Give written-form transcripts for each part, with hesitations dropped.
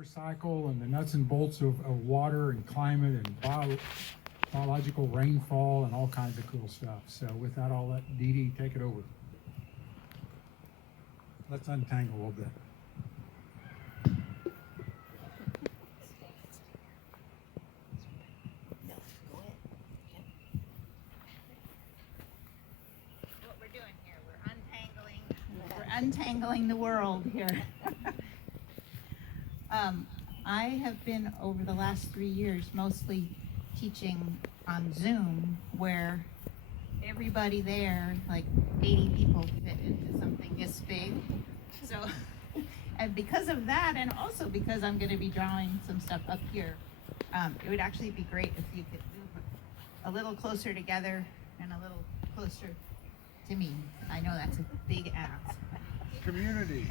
water cycle and the nuts and bolts of water and climate and biological rainfall and all kinds of cool stuff. So with that, I'll let Didi take it over. Let's untangle a little bit. What we're doing here, we're untangling the world here. I have been over the last 3 years mostly teaching on Zoom, where everybody there, like 80 people, fit into something this big. So, and because of that, and also because I'm going to be drawing some stuff up here, it would actually be great if you could move a little closer together and a little closer to me. I know that's a big ask. Community.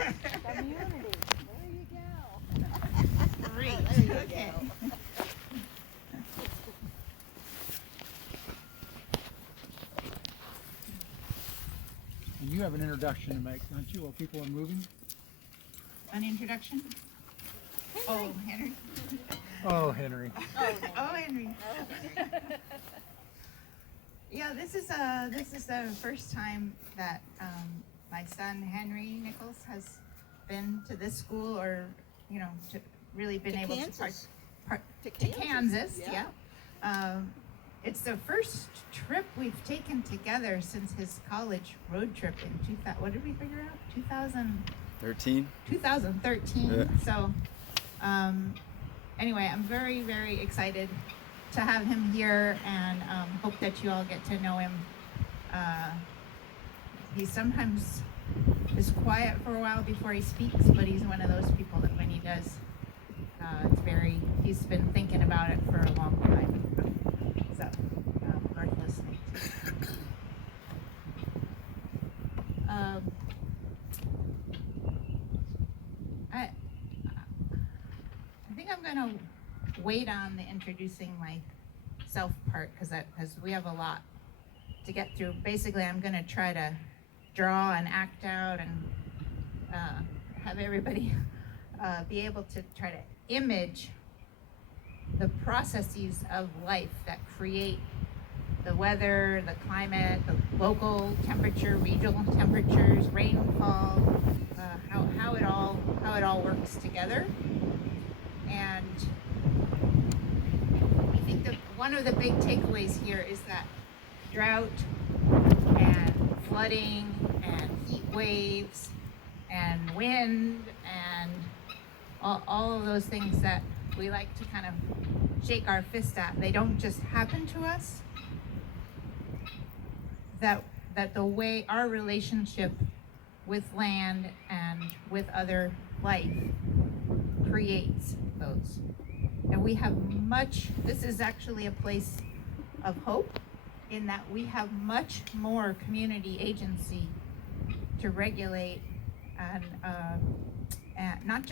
Community. There you go. Great. Okay. And you have an introduction to make, don't you, while people are moving? An introduction? Oh, Henry. Oh, Henry. Oh, Henry. Yeah, this is the first time that my son Henry Nichols has been to this school, or to really been able Kansas. to Kansas. Yeah. It's the first trip we've taken together since his college road trip in 2000. What did we figure out? 2013. Yeah. So, anyway, I'm very, very excited to have him here, and hope that you all get to know him. He sometimes is quiet for a while before he speaks, but he's one of those people that when he does, he's been thinking about it for a long time. So, worth listening to. I think I'm gonna wait on the introducing myself part because we have a lot to get through. Basically, I'm gonna try to draw and act out and have everybody be able to try to image the processes of life that create the weather, the climate, the local temperature, regional temperatures, rainfall, how it all works together. And I think that one of the big takeaways here is that drought and flooding and heat waves and wind and all of those things that we like to kind of shake our fist at, they don't just happen to us. That the way our relationship with land and with other life creates those. And we have this is actually a place of hope in that we have much more community agency to regulate and not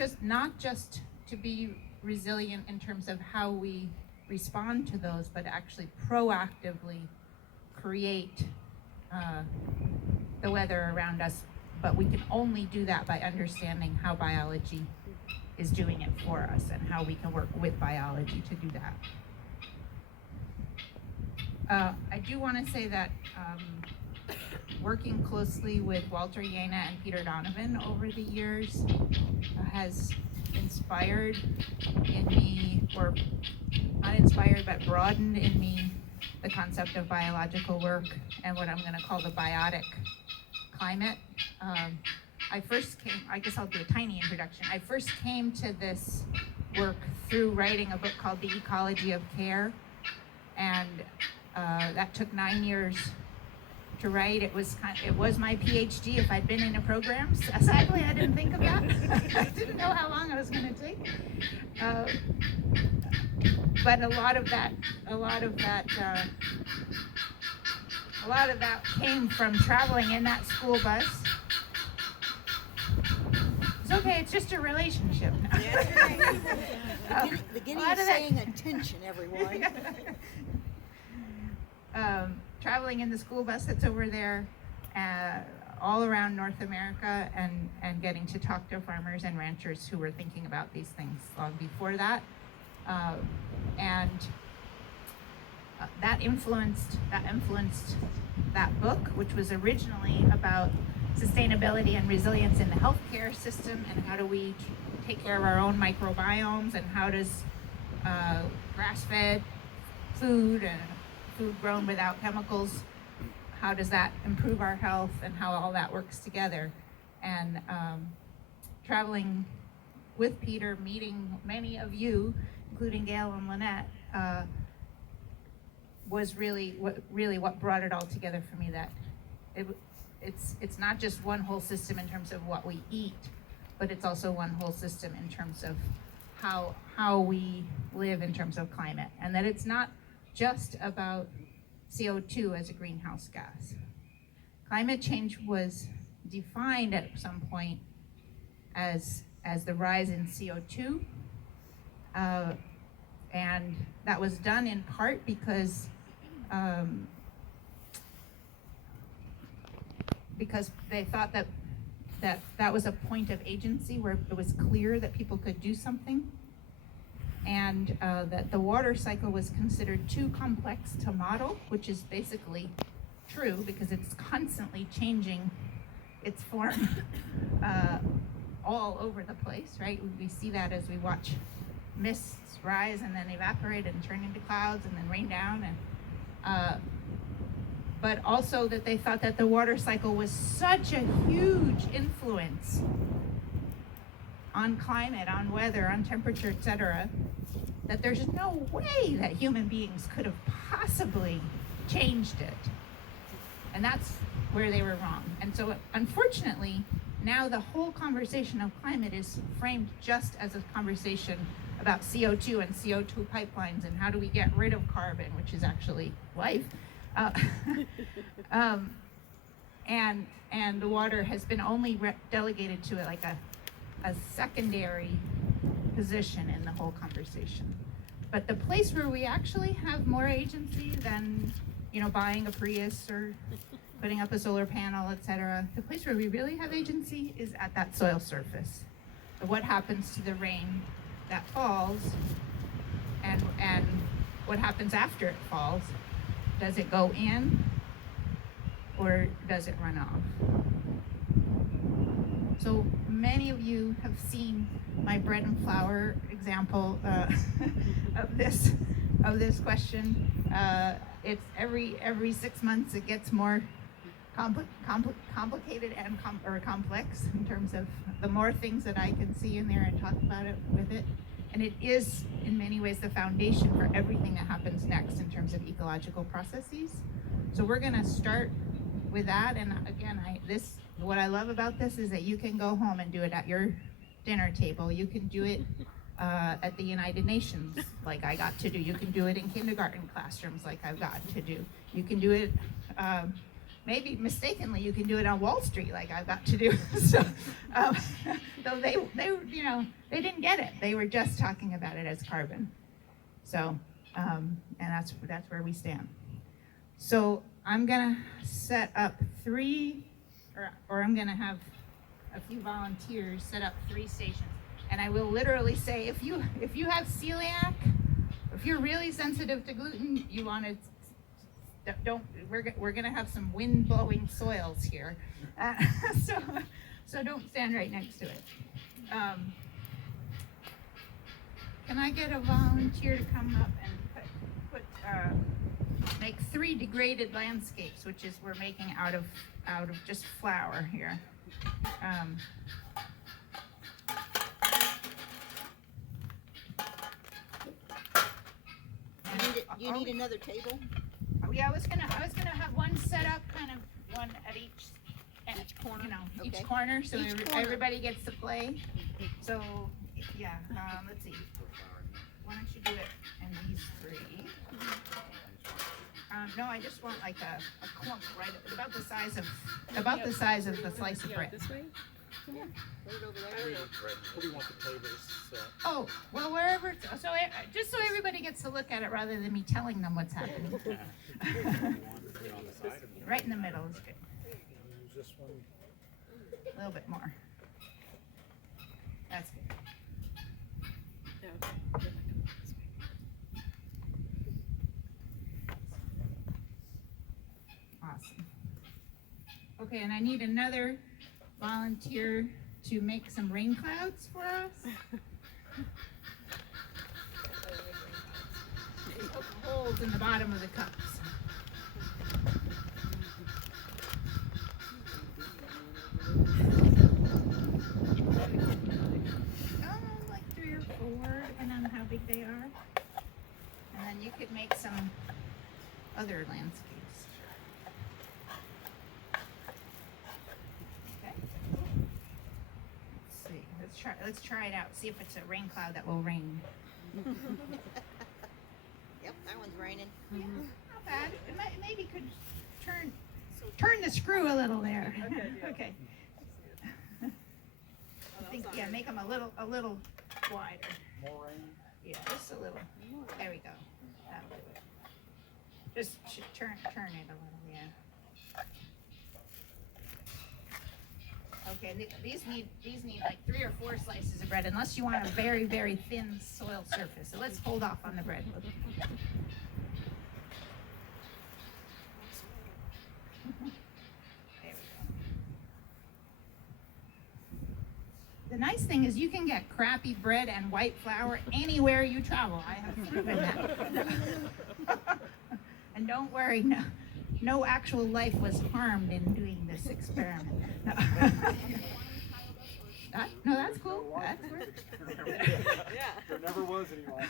just to be resilient in terms of how we respond to those, but actually proactively create the weather around us. But we can only do that by understanding how biology is doing it for us and how we can work with biology to do that. I do want to say that working closely with Walter Yena and Peter Donovan over the years has inspired in me, or not inspired, but broadened in me the concept of biological work and what I'm going to call the biotic climate. I guess I'll do a tiny introduction. I first came to this work through writing a book called The Ecology of Care, and that took 9 years to write. It was my PhD if I'd been in a program. Sadly, I didn't think of that. I didn't know how long it was going to take. But a lot of that came from traveling in that school bus. It's okay. It's just a relationship. Beginning of saying attention, everyone. Traveling in the school bus that's over there, all around North America and getting to talk to farmers and ranchers who were thinking about these things long before that. And that influenced that book, which was originally about sustainability and resilience in the healthcare system, and how do we take care of our own microbiomes, and how does grass-fed food and food grown without chemicals, how does that improve our health, and how all that works together. And traveling with Peter, meeting many of you, including Gail and Lynette, was really what brought it all together for me. That it's not just one whole system in terms of what we eat, but it's also one whole system in terms of how we live in terms of climate, and that it's not just about CO2 as a greenhouse gas. Climate change was defined at some point as the rise in CO2, and that was done in part because they thought that was a point of agency where it was clear that people could do something, and that the water cycle was considered too complex to model, which is basically true because it's constantly changing its form all over the place, right? We see that as we watch mists rise and then evaporate and turn into clouds and then rain down, and but also that they thought that the water cycle was such a huge influence on climate, on weather, on temperature, etc., that there's no way that human beings could have possibly changed it. And that's where they were wrong. And so unfortunately, now the whole conversation of climate is framed just as a conversation about CO2 and CO2 pipelines and how do we get rid of carbon, which is actually life. And the water has been only delegated to like a secondary position in the whole conversation. But the place where we actually have more agency than, buying a Prius or putting up a solar panel, etc., the place where we really have agency is at that soil surface. What happens to the rain that falls, and what happens after it falls? Does it go in, or does it run off? So many of you have seen my bread and flour example of this question. It's every 6 months it gets more complicated and complex in terms of the more things that I can see in there and talk about it with it. And it is, in many ways, the foundation for everything that happens next in terms of ecological processes. So we're going to start with that. And again, what I love about this is that you can go home and do it at your dinner table. You can do it at the United Nations, like I got to do. You can do it in kindergarten classrooms, like I've got to do. You can do it, maybe mistakenly, you can do it on Wall Street, like I've got to do. So they didn't get it. They were just talking about it as carbon. So, and that's where we stand. So I'm gonna set up or I'm gonna have a few volunteers set up 3 stations. And I will literally say, if you have celiac, if you're really sensitive to gluten, you want to we're gonna have some wind blowing soils here, so don't stand right next to it. Can I get a volunteer to come up and make 3 degraded landscapes, which is we're making out of just flour here. You need another table? Oh, yeah, I was gonna have one set up, kind of one at each corner. Each Okay. corner, so Each corner. everybody gets to play. So, yeah, let's see. Why don't you do it in these 3? No, I just want like a clump, right, about the size of the slice of bread. This way? Yeah. Put it over there. What do you want the flavors? Oh, well, wherever, so just so everybody gets to look at it rather than me telling them what's happening. Right in the middle is good. this one. A little bit more. That's good. Awesome. Okay, and I need another volunteer to make some rain clouds for us. Poke holes in the bottom of the cups. Like 3 or 4, depending on how big they are. And then you could make some other landscapes. Okay. Let's see. Let's try it out. See if it's a rain cloud that will rain. Yep, that one's raining. Yeah, not bad. Maybe could turn the screw a little there. Okay. I think make them a little wider. More rain. Yeah, just a little. There we go. That'll do it. Just turn it a little. Yeah. Okay. These need like 3 or 4 slices of bread, unless you want a very, very thin soil surface. So let's hold off on the bread. There we go. The nice thing is you can get crappy bread and white flour anywhere you travel. I have proven that. And don't worry, no actual life was harmed in doing this experiment. No, no, that's cool. That's cool. There never was any life.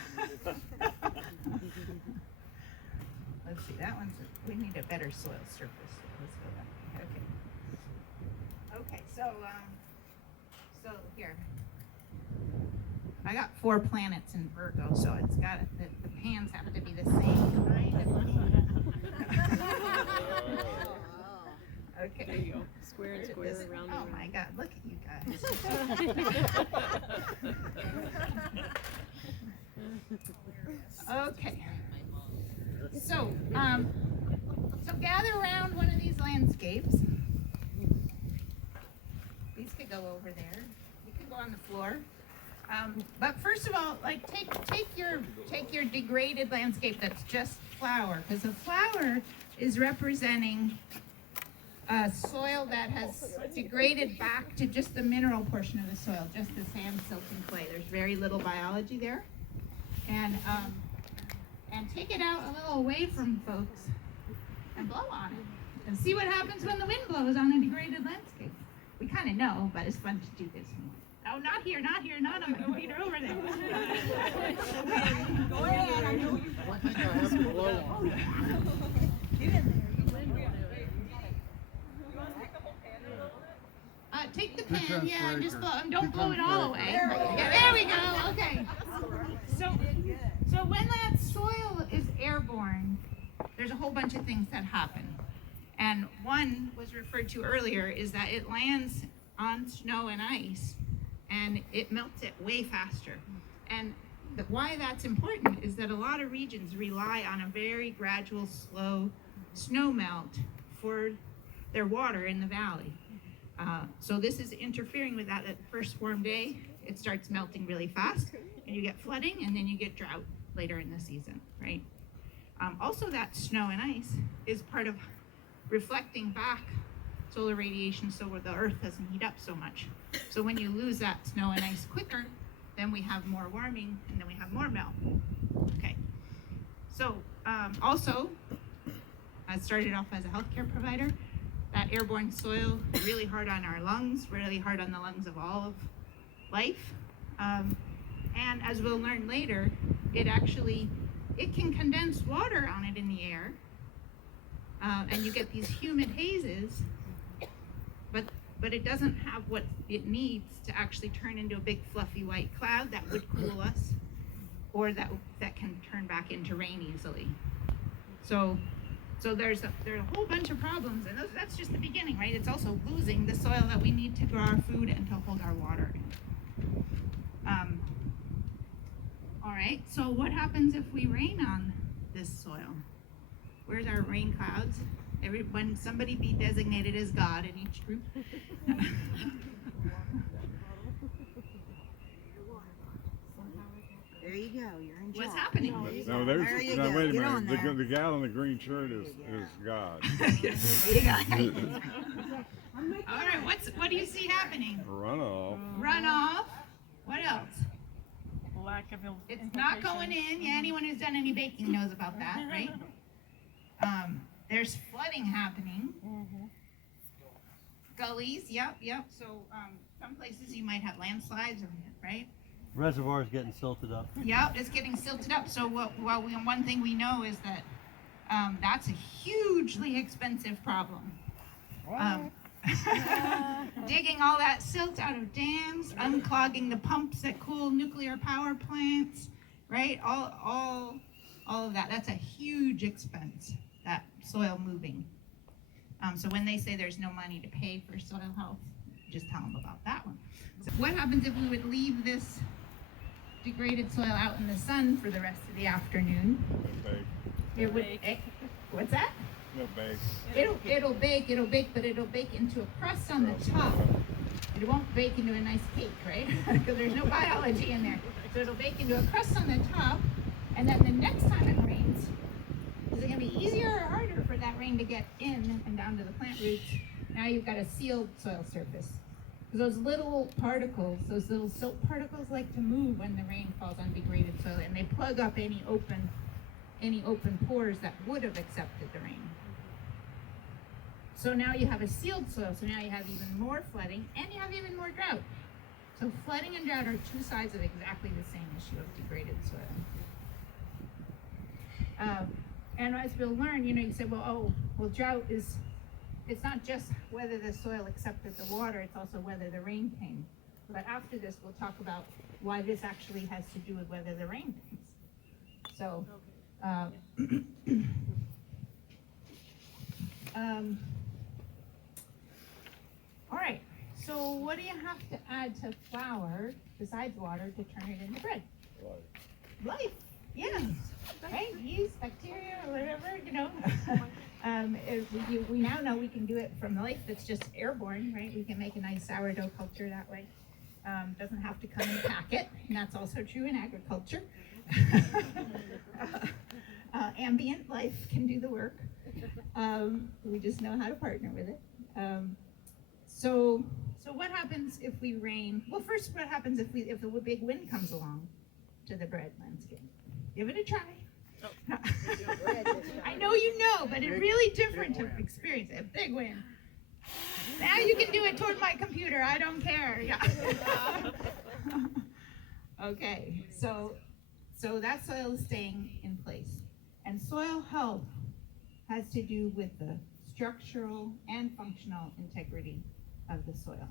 Let's see, that one's, we need a better soil surface. Let's go that way. Okay, so here. I got 4 planets in Virgo, so it's got, the pans have to be the same kind of. Okay. There you go. Square and square, round and Oh round. my God, look at you guys. Okay. So gather around one of these landscapes. These could go over there. You can go on the floor. But first of all, like take your degraded landscape that's just flour, because a flour is representing a soil that has degraded back to just the mineral portion of the soil, just the sand, silt, and clay. There's very little biology there, and take it out a little away from folks and blow on it, and see what happens when the wind blows on a degraded landscape. We kind of know, but it's fun to do this. Oh, not here, not on my computer, over there. Go ahead, I know you. I think I have to blow on. Get in there. Take the pen, yeah, and just blow. Don't blow it all away. Yeah, there we go. Okay. So when that soil is airborne, there's a whole bunch of things that happen, and one was referred to earlier is that it lands on snow and ice, and it melts it way faster. And why that's important is that a lot of regions rely on a very gradual, slow snow melt for their water in the valley. So this is interfering with that. At the first warm day, it starts melting really fast, and you get flooding, and then you get drought later in the season, right? Also, that snow and ice is part of reflecting back solar radiation, so where the Earth doesn't heat up so much. So when you lose that snow and ice quicker, then we have more warming, and then we have more melt. Okay. So also, I started off as a healthcare provider. That airborne soil, really hard on our lungs, really hard on the lungs of all of life. And as we'll learn later, it can condense water on it in the air. And you get these humid hazes, but it doesn't have what it needs to actually turn into a big fluffy white cloud that would cool us, or that can turn back into rain easily. So there's a whole bunch of problems, and that's just the beginning, right? It's also losing the soil that we need to grow our food and to hold our water in. All right, so what happens if we rain on this soil? Where's our rain clouds? When somebody be designated as God in each group. There you go. You're in charge. What's happening? No, There you no, go. wait a Get minute. on there. The gal in the green shirt is God. You got it. All right, what do you see happening? Runoff. Runoff. What else? Lack of It's not going in. Yeah, anyone who's done any baking knows about that, right? There's flooding happening. Gullies, yep. So some places you might have landslides, right? Reservoir's getting silted up. Yep, it's getting silted up. So one thing we know is that that's a hugely expensive problem. Digging all that silt out of dams, unclogging the pumps that cool nuclear power plants, right? All of that. That's a huge expense, that soil moving. So when they say there's no money to pay for soil health, just tell them about that one. So what happens if we would leave this degraded soil out in the sun for the rest of the afternoon? It would. What's that? It'll bake, but it'll bake into a crust on the top. It won't bake into a nice cake, right? Because there's no biology in there. So it'll bake into a crust on the top, and then the next time it rains, is it going to be easier or harder for that rain to get in and down to the plant roots? Now you've got a sealed soil surface. Because those little particles, those little silt particles like to move when the rain falls on degraded soil, and they plug up any open pores that would have accepted the rain. So now you have a sealed soil, so now you have even more flooding, and you have even more drought. So flooding and drought are two sides of exactly the same issue of degraded soil. And as we'll learn, you say, well, drought is, it's not just whether the soil accepted the water, it's also whether the rain came. But after this, we'll talk about why this actually has to do with whether the rain comes. So, all right, so what do you have to add to flour besides water to turn it into bread? Life, yeah, right? Yeast, bacteria, or whatever, we now know we can do it from life that's just airborne, right? We can make a nice sourdough culture that way. Doesn't have to come in a packet, and that's also true in agriculture. Ambient life can do the work. We just know how to partner with it. So what happens if we rain? Well, first, what happens if the big wind comes along to the bread landscape? Give it a try. I know you know, but it's really different to experience a big wind. Now you can do it toward my computer. I don't care. Yeah. Okay, so that soil is staying in place. And soil health has to do with the structural and functional integrity of the soil.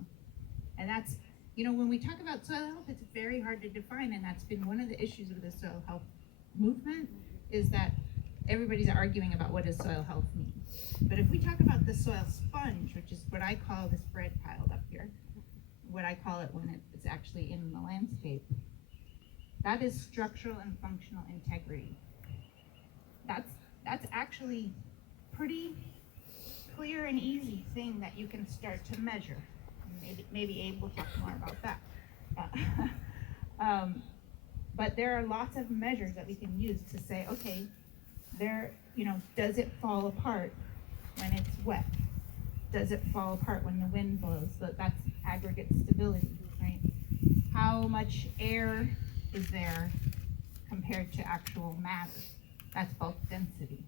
And that's, when we talk about soil health, it's very hard to define, and that's been one of the issues with the soil health movement, is that everybody's arguing about what does soil health mean. But if we talk about the soil sponge, which is what I call this bread piled up here, what I call it when it's actually in the landscape, that is structural and functional integrity. That's actually pretty clear and easy thing that you can start to measure. Maybe Abe will talk more about that. But there are lots of measures that we can use to say, okay, does it fall apart when it's wet? Does it fall apart when the wind blows? So that's aggregate stability, right? How much air is there compared to actual matter? That's bulk density.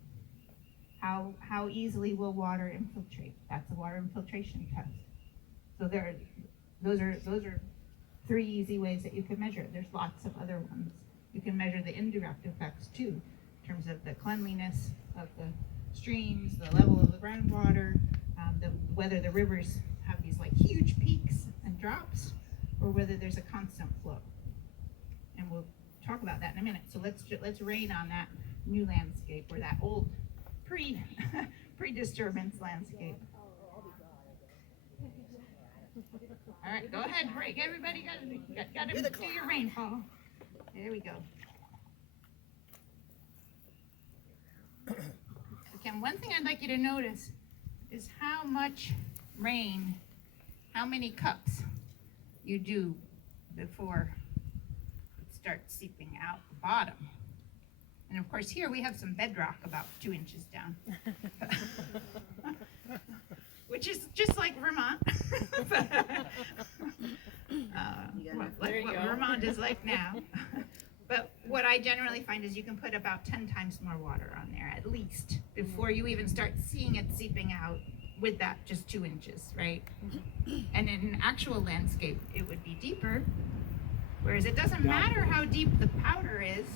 How easily will water infiltrate? That's a water infiltration test. So those are three easy ways that you can measure it. There's lots of other ones. You can measure the indirect effects too, in terms of the cleanliness of the streams, the level of the groundwater, whether the rivers have these like huge peaks and drops, or whether there's a constant flow. And we'll talk about that in a minute. So let's rain on that new landscape, or that old pre-disturbance landscape. All right, go ahead, break. Everybody got to do your rainfall. There we go. We And one thing I'd like you to notice is how much rain, how many cups you do before it starts seeping out the bottom. And of course here we have some bedrock about 2 inches down. Which is just like Vermont. Like what Vermont is like now. But what I generally find is you can put about 10 times more water on there at least before you even start seeing it seeping out with that just 2 inches, right? And in an actual landscape, it would be deeper. Whereas it doesn't matter how deep the powder is,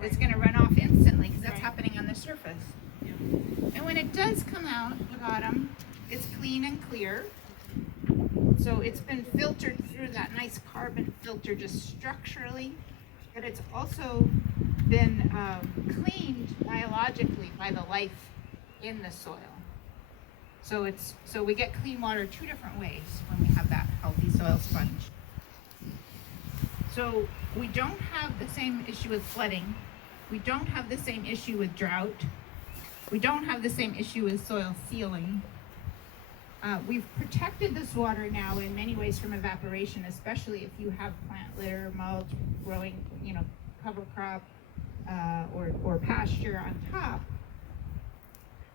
it's gonna run off instantly because that's happening on the surface. And when it does come out the bottom, it's clean and clear. So it's been filtered through that nice carbon filter just structurally, but it's also been cleaned biologically by the life in the soil. So we get clean water 2 different ways when we have that healthy soil sponge. So we don't have the same issue with flooding. We don't have the same issue with drought. We don't have the same issue with soil sealing. We've protected this water now in many ways from evaporation, especially if you have plant litter, mulch, growing, cover crop, or pasture on top,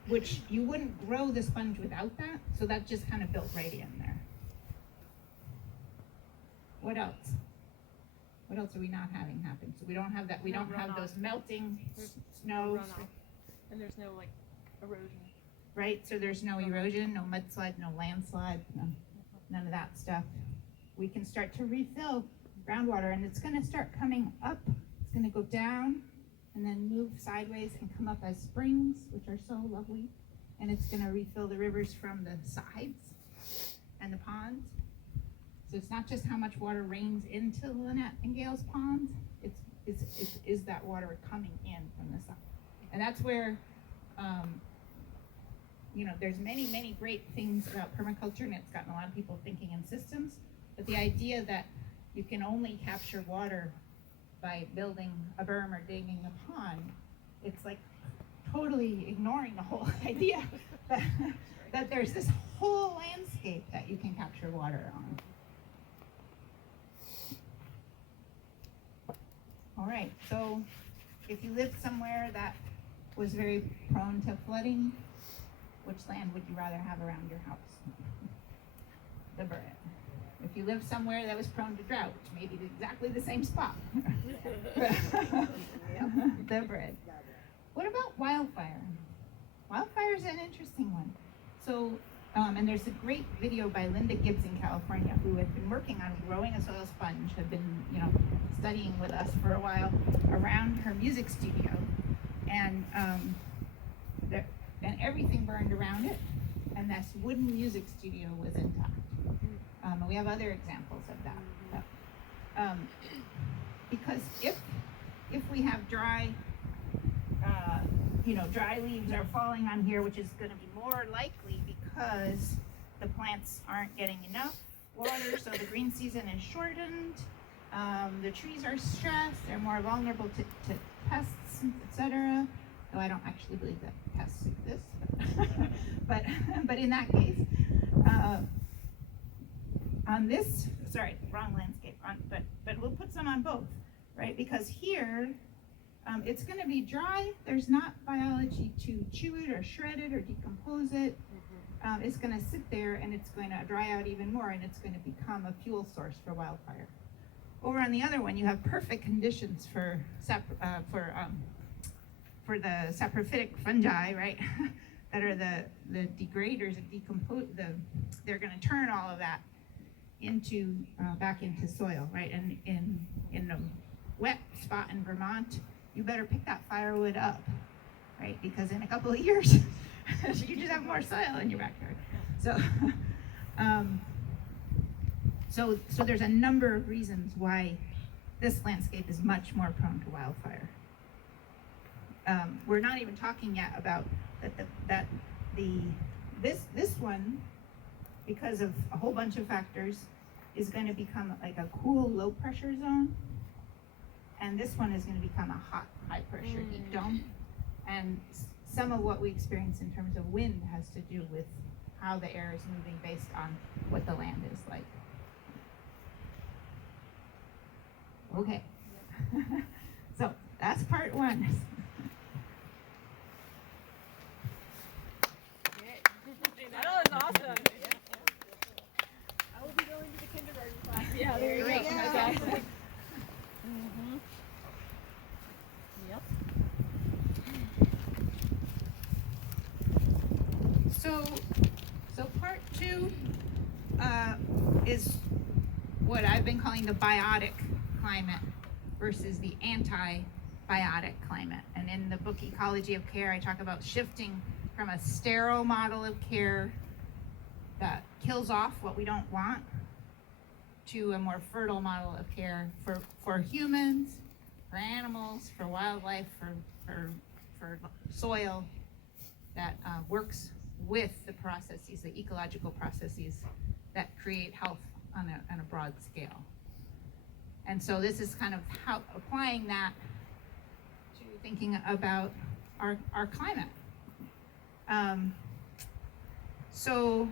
which you wouldn't grow the sponge without that, so that just kind of built right in there. What else? What else are we not having happen? So we don't have that, we don't have those melting snows, And there's no like erosion. right? So there's no erosion, no mudslide, no landslide, none of that stuff. We can start to refill groundwater, and it's gonna start coming up, it's gonna go down, and then move sideways and come up as springs, which are so lovely. And it's gonna refill the rivers from the sides and the ponds. So it's not just how much water rains into Lynette and Gale's ponds, it's that water coming in from the side. And that's where, there's many great things about permaculture, and it's gotten a lot of people thinking in systems, but the idea that you can only capture water by building a berm or digging a pond, it's like totally ignoring the whole idea that there's this whole landscape that you can capture water on. All right, so if you lived somewhere that was very prone to flooding, which land would you rather have around your house? The Brid. If you lived somewhere that was prone to drought, which may be exactly the same spot. The Brid. What about wildfire? Wildfire is an interesting one. So, and there's a great video by Linda Gibbs in California, who had been working on growing a soil sponge, had been, studying with us for a while around her music studio, and everything burned around it, and this wooden music studio was intact. And we have other examples of that. Because if we have dry leaves are falling on here, which is going to be more likely because the plants aren't getting enough water, so the green season is shortened. The trees are stressed, they're more vulnerable to pests, etc. Though I don't actually believe that pests exist, but in that case, on this, sorry, wrong landscape, but we'll put some on both, right? Because here, it's going to be dry. There's not biology to chew it or shred it or decompose it. It's going to sit there and it's going to dry out even more, and it's going to become a fuel source for wildfire. Over on the other one, you have perfect conditions for the saprophytic fungi, right? That are the degraders and they're going to turn all of that into back into soil, right? And in a wet spot in Vermont, you better pick that firewood up, right? Because in a couple of years, you just have more soil in your backyard. So there's a number of reasons why this landscape is much more prone to wildfire. We're not even talking yet about this one, because of a whole bunch of factors, is going to become like a cool low pressure zone, and this one is going to become a hot high pressure heat dome. And some of what we experience in terms of wind has to do with how the air is moving based on what the land is like. Okay. So that's part one. That was awesome. I will be going to the kindergarten class. Yeah, there you go. Great. Exactly. Yep. So part two is what I've been calling the biotic climate versus the antibiotic climate. And in the book Ecology of Care, I talk about shifting from a sterile model of care that kills off what we don't want to a more fertile model of care for humans, for animals, for wildlife, for soil that works with the processes, the ecological processes that create health on a broad scale. And so this is kind of how applying that to thinking about our climate. So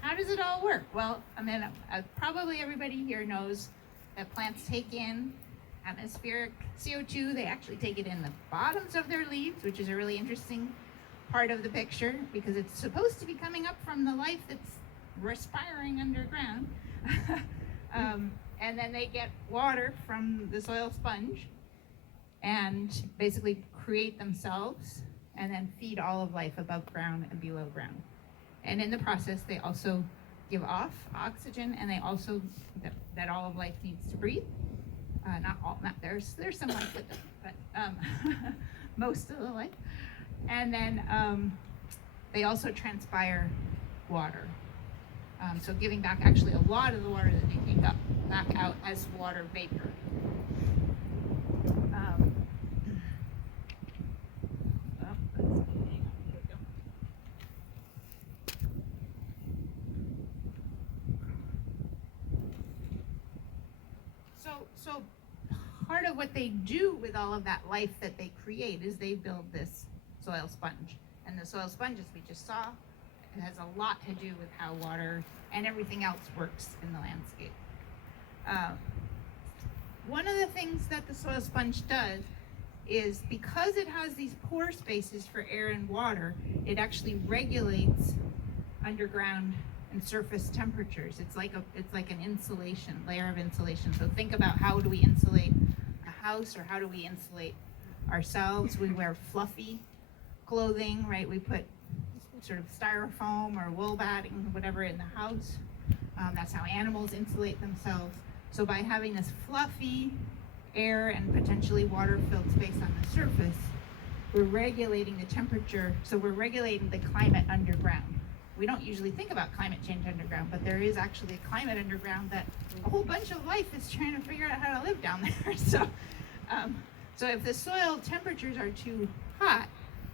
how does it all work? Well, I mean, probably everybody here knows that plants take in atmospheric CO2. They actually take it in the bottoms of their leaves, which is a really interesting part of the picture because it's supposed to be coming up from the life that's respiring underground. And then they get water from the soil sponge and basically create themselves and then feed all of life above ground and below ground. And in the process, they also give off oxygen, and they also that all of life needs to breathe. There's some life with them, but most of the life. And then they also transpire water. So giving back actually a lot of the water that they take up back out as water vapor. So part of what they do with all of that life that they create is they build this soil sponge. And the soil sponge, as we just saw, it has a lot to do with how water and everything else works in the landscape. One of the things that the soil sponge does is because it has these pore spaces for air and water, it actually regulates underground and surface temperatures. It's like an insulation, layer of insulation. So think about how do we insulate a house or how do we insulate ourselves? We wear fluffy clothing, right? We put sort of styrofoam or wool batting, whatever, in the house. That's how animals insulate themselves. So by having this fluffy air and potentially water-filled space on the surface, we're regulating the temperature, so we're regulating the climate underground. We don't usually think about climate change underground, but there is actually a climate underground that a whole bunch of life is trying to figure out how to live down there. So if the soil temperatures are too hot,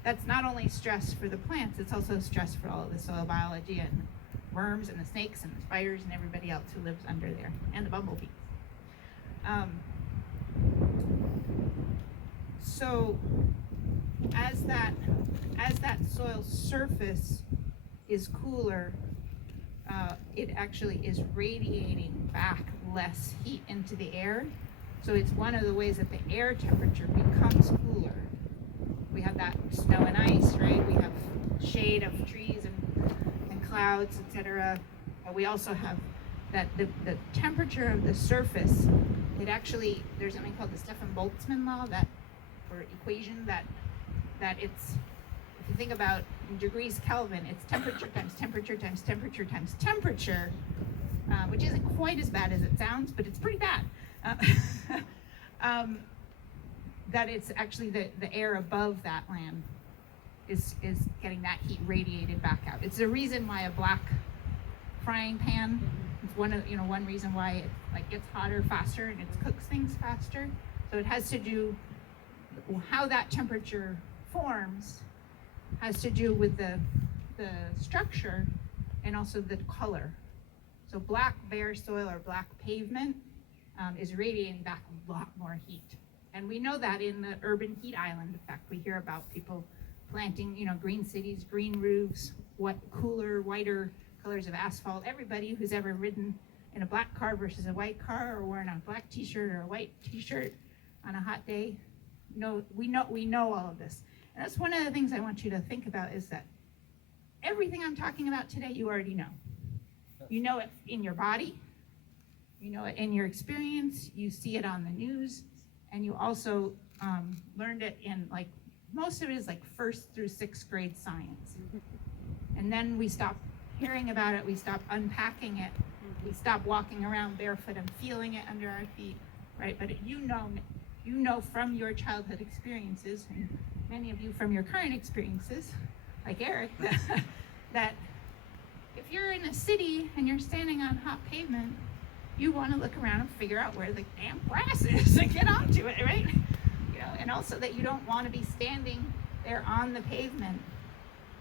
that's not only stress for the plants, it's also stress for all of the soil biology and worms and the snakes and the spiders and everybody else who lives under there, and the bumblebees. So as that soil surface is cooler, it actually is radiating back less heat into the air. So it's one of the ways that the air temperature becomes cooler. We have that snow and ice, right? We have shade of trees and clouds, etc. We also have that the temperature of the surface, it actually, there's something called the Stefan-Boltzmann law, or equation that it's, if you think about degrees Kelvin, it's temperature times temperature times temperature times temperature, which isn't quite as bad as it sounds, but it's pretty bad. That it's actually the air above that land is getting that heat radiated back out. It's the reason why a black frying pan, it's one reason why it gets hotter faster and it cooks things faster. So it has to do, how that temperature forms has to do with the structure and also the color. So black bare soil or black pavement is radiating back a lot more heat And we know that in the urban heat island effect. We hear about people planting, green cities, green roofs, cooler, whiter colors of asphalt. Everybody who's ever ridden in a black car versus a white car, or wearing a black t-shirt or a white t-shirt on a hot day, we know all of this. And that's one of the things I want you to think about, is that everything I'm talking about today, you already know. You know it in your body, you know it in your experience, you see it on the news, and you also learned it in, like, most of it is like 1st through 6th grade science. And then we stop hearing about it, we stop unpacking it, we stop walking around barefoot and feeling it under our feet, right? But you know from your childhood experiences, and many of you from your current experiences, like Eric, that if you're in a city and you're standing on hot pavement, you want to look around and figure out where the damn grass is and get onto it, right? And also that you don't want to be standing there on the pavement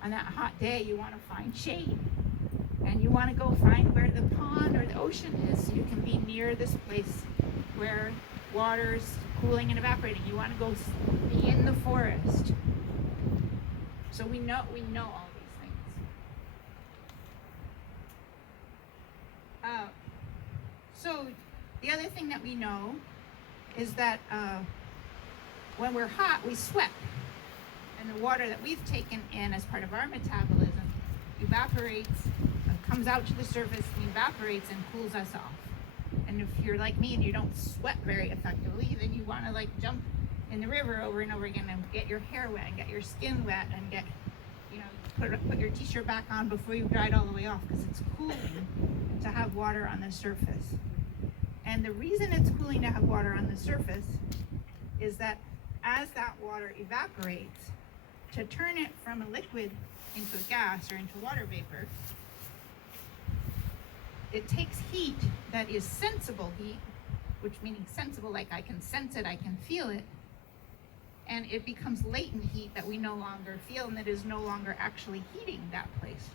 on that hot day. You want to find shade, and you want to go find where the pond or the ocean is, so you can be near this place where water's cooling and evaporating. You want to go be in the forest. So we know all these things. So the other thing that we know is that when we're hot, we sweat. And the water that we've taken in as part of our metabolism evaporates, comes out to the surface and evaporates and cools us off. And if you're like me and you don't sweat very effectively, then you want to like jump in the river over and over again and get your hair wet and get your skin wet and get, put your t-shirt back on before you've dried all the way off, because it's cooling to have water on the surface. And the reason it's cooling to have water on the surface is that as that water evaporates, to turn it from a liquid into a gas or into water vapor, it takes heat that is sensible heat, which meaning sensible, like I can sense it, I can feel it, and it becomes latent heat that we no longer feel and that is no longer actually heating that place.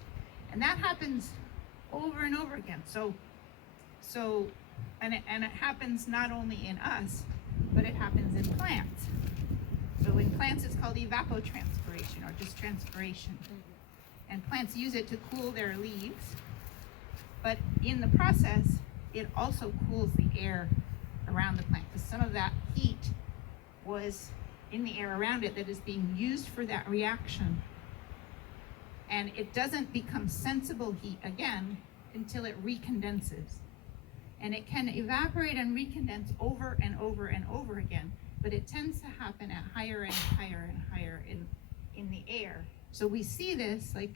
And that happens over and over again. And it happens not only in us, but it happens in plants. So in plants, it's called evapotranspiration or just transpiration. And plants use it to cool their leaves. But in the process, it also cools the air around the plant, because some of that heat was in the air around it that is being used for that reaction. And it doesn't become sensible heat again until it recondenses. And it can evaporate and recondense over and over and over again, but it tends to happen at higher and higher and higher in the air. So we see this, like,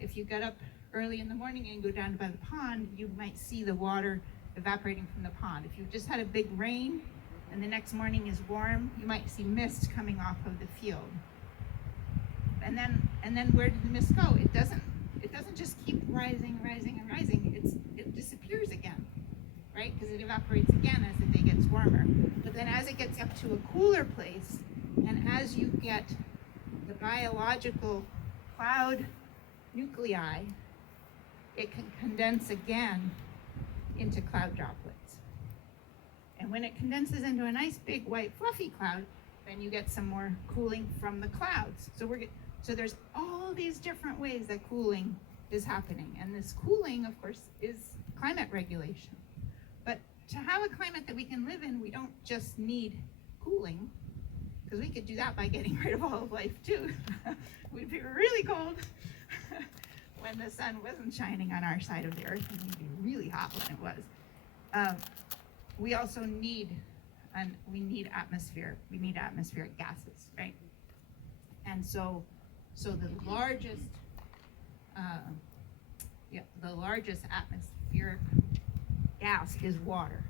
if you get up early in the morning and go down by the pond, you might see the water evaporating from the pond. If you've just had a big rain and the next morning is warm, you might see mist coming off of the field. And then where did the mist go? It doesn't just keep rising and rising. It disappears again, right? Because it evaporates again as the day gets warmer. But then as it gets up to a cooler place, and as you get the biological cloud nuclei, it can condense again into cloud droplets. And when it condenses into a nice big white fluffy cloud, then you get some more cooling from the clouds. So there's all these different ways that cooling is happening. And this cooling, of course, is climate regulation. But to have a climate that we can live in, we don't just need cooling, because we could do that by getting rid of all of life too. We'd be really cold when the sun wasn't shining on our side of the earth, and we'd be really hot when it was. We also need atmosphere. We need atmospheric gases, right? And so the largest atmospheric gas is water.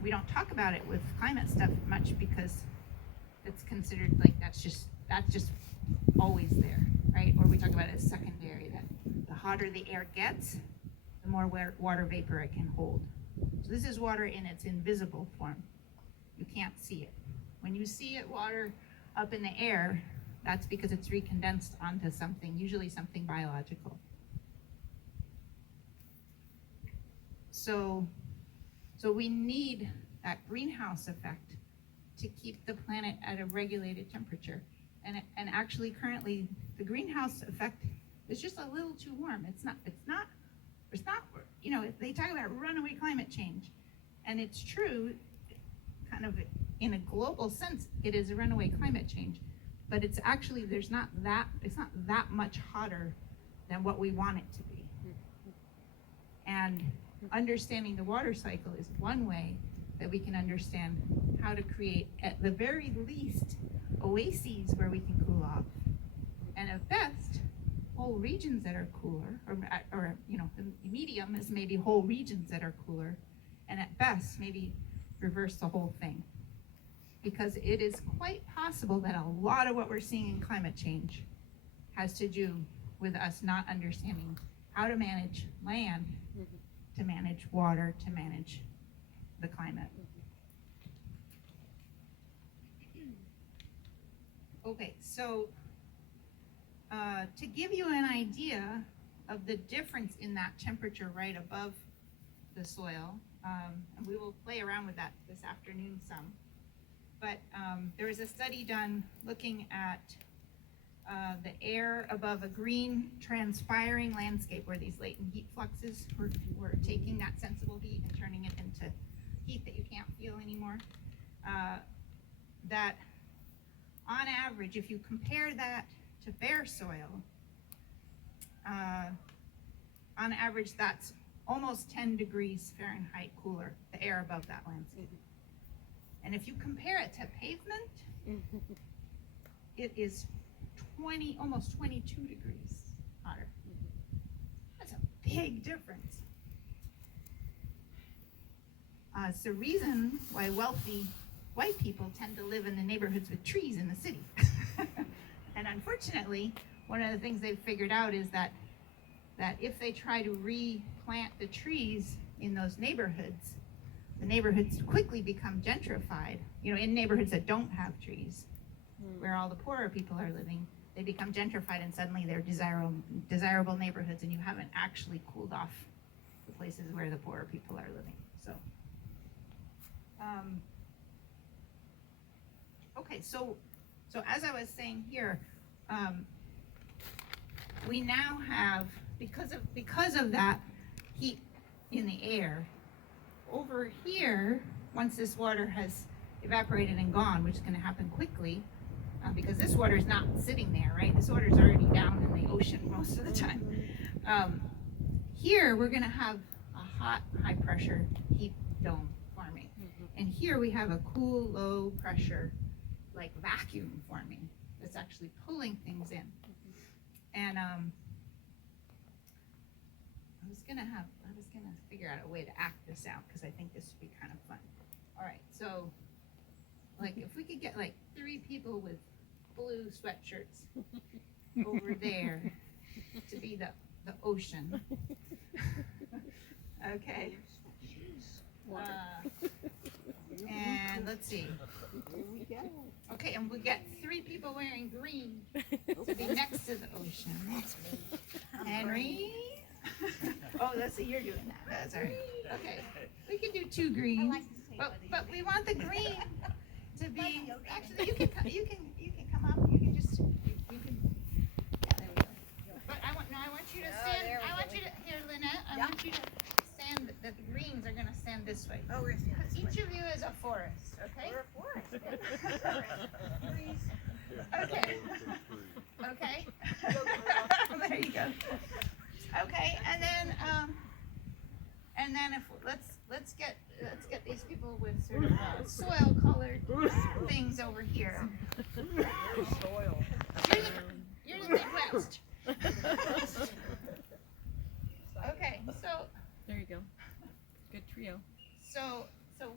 We don't talk about it with climate stuff much because it's considered like that's just always there, right? Or we talk about it as secondary, that the hotter the air gets, the more water vapor it can hold. So this is water in its invisible form. You can't see it. When you see it, water up in the air, that's because it's recondensed onto something, usually something biological. So So we need that greenhouse effect to keep the planet at a regulated temperature. And actually currently the greenhouse effect is just a little too warm. It's not, you know, they talk about runaway climate change, and it's true, kind of in a global sense, it is a runaway climate change, but it's actually, it's not that much hotter than what we want it to be. And understanding the water cycle is one way that we can understand how to create, at the very least, oases where we can cool off, and at best, whole regions that are cooler, or you know, the medium is maybe whole regions that are cooler, and at best, maybe reverse the whole thing. Because it is quite possible that a lot of what we're seeing in climate change has to do with us not understanding how to manage land, to manage water, to manage the climate. Okay, so to give you an idea of the difference in that temperature right above the soil, and we will play around with that this afternoon some, but there was a study done looking at the air above a green transpiring landscape where these latent heat fluxes were taking that sensible heat and turning it into heat that you can't feel anymore. That on average, if you compare that to bare soil, on average that's almost 10 degrees Fahrenheit cooler, the air above that landscape. And if you compare it to pavement, it is almost 22 degrees hotter. That's a big difference. It's the reason why wealthy white people tend to live in the neighborhoods with trees in the city. And unfortunately, one of the things they've figured out is that if they try to replant the trees in those neighborhoods, the neighborhoods quickly become gentrified. You know, in neighborhoods that don't have trees, where all the poorer people are living, they become gentrified, and suddenly they're desirable neighborhoods, and you haven't actually cooled off the places where the poorer people are living. So, okay, so as I was saying here, we now have, because of that heat in the air, over here, once this water has evaporated and gone, which is going to happen quickly, because this water is not sitting there, right? This water is already down in the ocean most of the time. Here, we're going to have a hot, high-pressure heat dome forming. And here we have a cool, low-pressure, like vacuum forming that's actually pulling things in. And I was gonna figure out a way to act this out, because I think this would be kind of fun. All right, so like if we could get like 3 people with blue sweatshirts over there to be the ocean. Okay. And let's see. Okay, and we get 3 people wearing green to be next to the ocean. Henry? Oh, you're doing that. That's all right. Okay, we can do 2 greens, but we want the green to be. Actually, you can come up. You can just yeah, there we go. But I want you to stand. I want you to here, Lynette. I want you to stand. The greens are gonna stand this way. Oh, we're seeing this Each of you is a forest, okay? We're a forest. Okay. Okay. There you go. Okay, and then if let's get these people with sort of soil colored things over here. Soil. You're the Midwest. Okay, so There you go. Good trio. So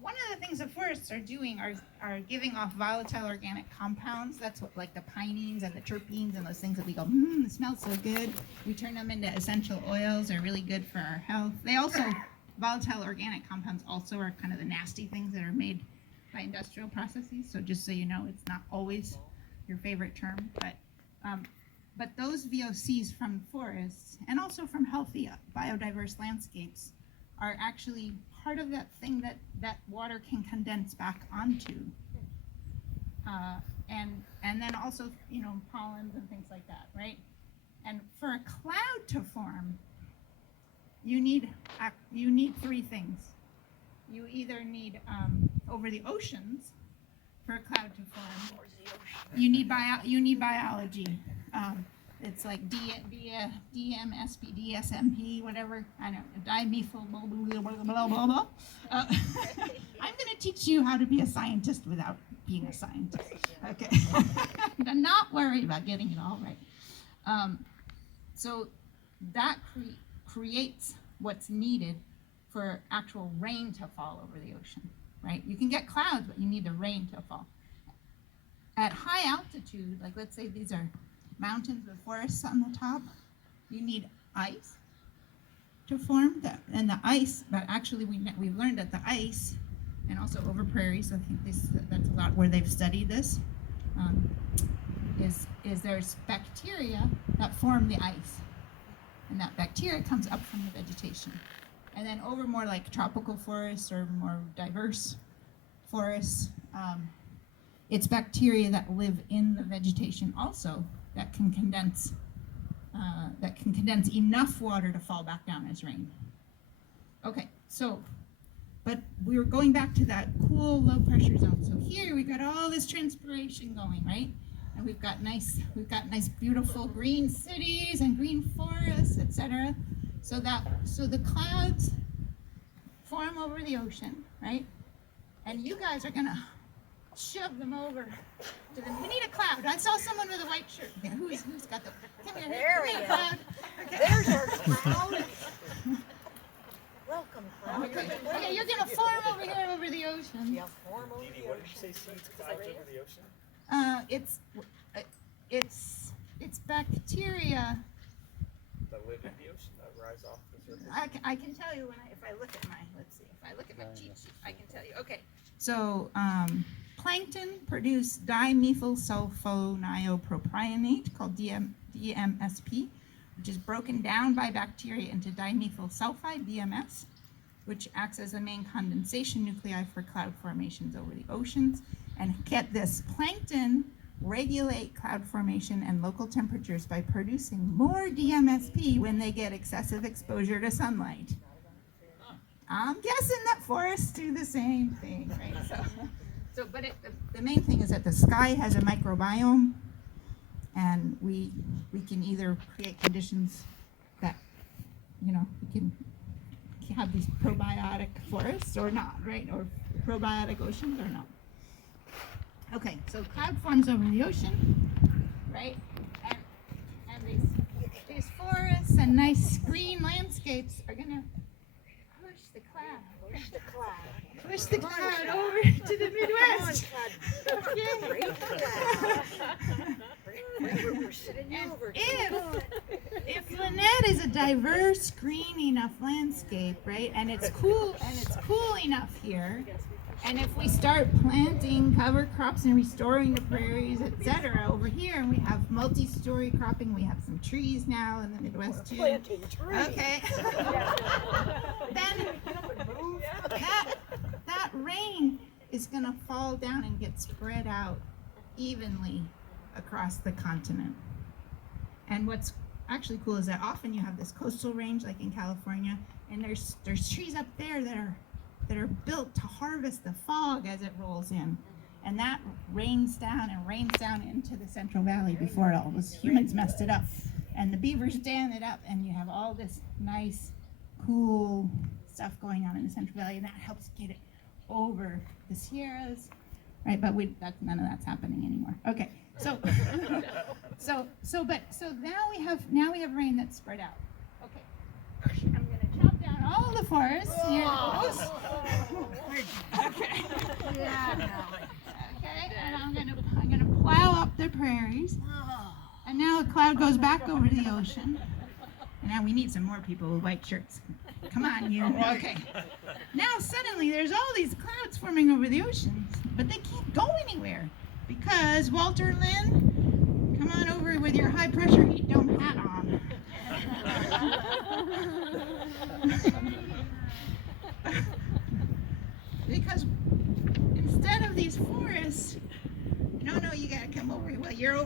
one of the things the forests are doing are giving off volatile organic compounds. That's what, like the pinene and the terpenes and those things that we go, it smells so good. We turn them into essential oils. They're really good for our health. They also, volatile organic compounds also are kind of the nasty things that are made by industrial processes. So just so you know, it's not always your favorite term, but those VOCs from forests and also from healthy biodiverse landscapes are actually part of that thing that water can condense back onto. And then also, you know, pollens and things like that, right? And for a cloud to form, you need three things. You either need over the oceans for a cloud to form. You need biology. It's like DMSP, DSMP, whatever. I don't know. Dimethyl blah blah blah blah blah blah. I'm gonna teach you how to be a scientist without being a scientist. Okay. I'm not worried about getting it all right. So that creates what's needed for actual rain to fall over the ocean, right? You can get clouds, but you need the rain to fall. At high altitude, like let's say these are mountains with forests on the top, you need ice to form that, and the ice, but actually we've learned that the ice, and also over prairies, I think that's a lot where they've studied this, is there's bacteria that form the ice, and that bacteria comes up from the vegetation. And then over more like tropical forests or more diverse forests, it's bacteria that live in the vegetation also that can condense enough water to fall back down as rain. Okay, so, but we were going back to that cool low pressure zone. So here we got all this transpiration going, right? And we've got nice beautiful green cities and green forests, etc. So the clouds form over the ocean, right? And you guys are gonna shove them over to them. We need a cloud. I saw someone with a white shirt. Yeah, who's got the? Come here. There we we a go. cloud. Okay. There's our cloud. Welcome, cloud. Okay, you're gonna form over here over the ocean. Yeah, form over Didi, the what did you ocean. say seeds clouds over the ocean? It's bacteria. That live in the ocean, that rise off the surface? I can tell you if I look at my, let's see, if I look at my cheat sheet, I can tell you. Okay, so plankton produce dimethyl sulfonylpropionate called DMSP, which is broken down by bacteria into dimethyl sulfide, DMS, which acts as the main condensation nuclei for cloud formations over the oceans. And get this, plankton regulate cloud formation and local temperatures by producing more DMSP when they get excessive exposure to sunlight. I'm guessing that forests do the same thing, right? But the main thing is that the sky has a microbiome, and we can either create conditions that, you know, we can have these probiotic forests or not, right? Or probiotic oceans or not. Okay, so cloud forms over the ocean, right? And these forests and nice green landscapes are gonna push the cloud. Push the cloud. Push the cloud over to the Midwest. Come on, cloud. Bring the cloud. We're sitting And over. if Lynette is a diverse, green enough landscape, right, and it's cool enough here, and if we start planting cover crops and restoring the prairies, etc., over here, and we have multi-story cropping, we have some trees now in the Midwest too. Planting trees. Okay. Then that rain is going to fall down and get spread out evenly across the continent. And what's actually cool is that often you have this coastal range, like in California, and there's trees up there that are built to harvest the fog as it rolls in. And that rains down into the Central Valley before all those humans messed it up. And the beavers dam it up, and you have all this nice, cool stuff going on in the Central Valley, and that helps get it over the Sierras, right? But none of that's happening anymore. Okay, so now we have rain that's spread out. Okay, I'm gonna chop down all the forests near the coast. Okay. Yeah. Okay, and I'm gonna plow up the prairies. And now a cloud goes back over the ocean. And now we need some more people with white shirts. Come on, you. Okay. Now suddenly there's all these clouds forming over the oceans, but they can't go anywhere because Walter Lynn, come on over with your high pressure heat dome hat on.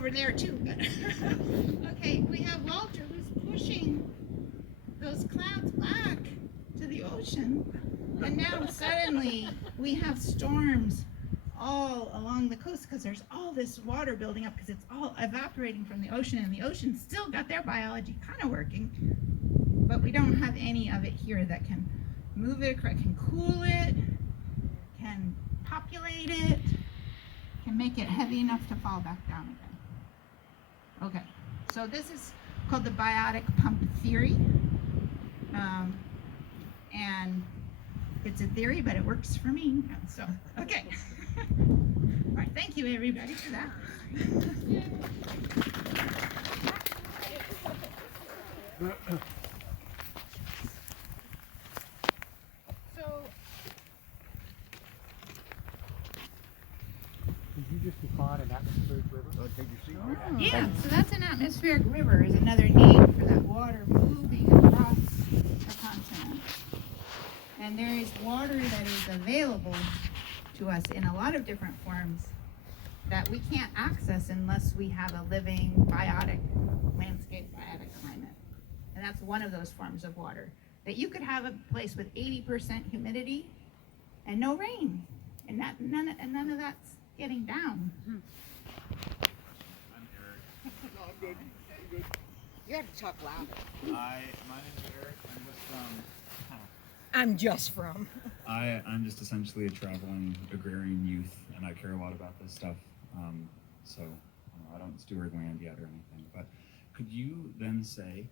over there too. But okay, we have Walter who's pushing those clouds back to the ocean, and now suddenly we have storms all along the coast because there's all this water building up because it's all evaporating from the ocean, and the ocean still got their biology kind of working, but we don't have any of it here that can move it, can cool it, can populate it, can make it heavy enough to fall back down again. Okay, so this is called the biotic pump theory, and it's a theory, but it works for me. So, okay. All right, thank you everybody for that. So, Did you just define an atmospheric river? yeah, so that's an atmospheric river is another name for that water moving across the continent. And there is water that is available to us in a lot of different forms that we can't access unless we have a living biotic landscape, biotic climate. And that's one of those forms of water. That you could have a place with 80% humidity and no rain, and none of that's getting down. I'm Eric. You have to talk louder. My name is Eric. I'm just from. I'm just essentially a traveling agrarian youth, and I care a lot about this stuff. So I don't steward land yet or anything. But could you then say,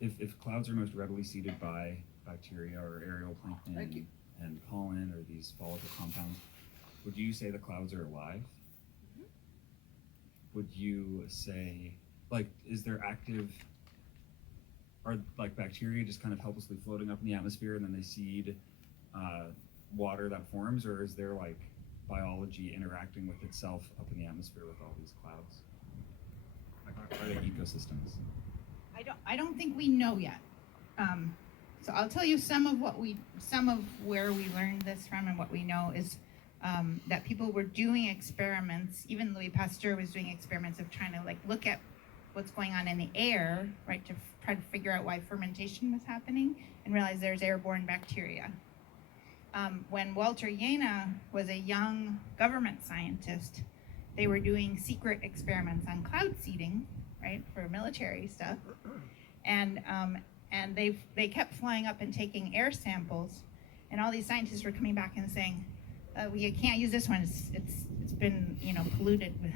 if clouds are most readily seeded by bacteria or aerial plankton and pollen or these volatile compounds, would you say the clouds are alive? Would you say, like, is there active, are like bacteria just kind of helplessly floating up in the atmosphere and then they seed water that forms, or is there like biology interacting with itself up in the atmosphere with all these clouds? Like, are they ecosystems? I don't think we know yet. So I'll tell you some of where we learned this from, and what we know is that people were doing experiments. Even Louis Pasteur was doing experiments of trying to like look at what's going on in the air, right, to try to figure out why fermentation was happening, and realize there's airborne bacteria. When Walter Jena was a young government scientist, they were doing secret experiments on cloud seeding, right, for military stuff, and they kept flying up and taking air samples, and all these scientists were coming back and saying, "We can't use this one. It's been polluted with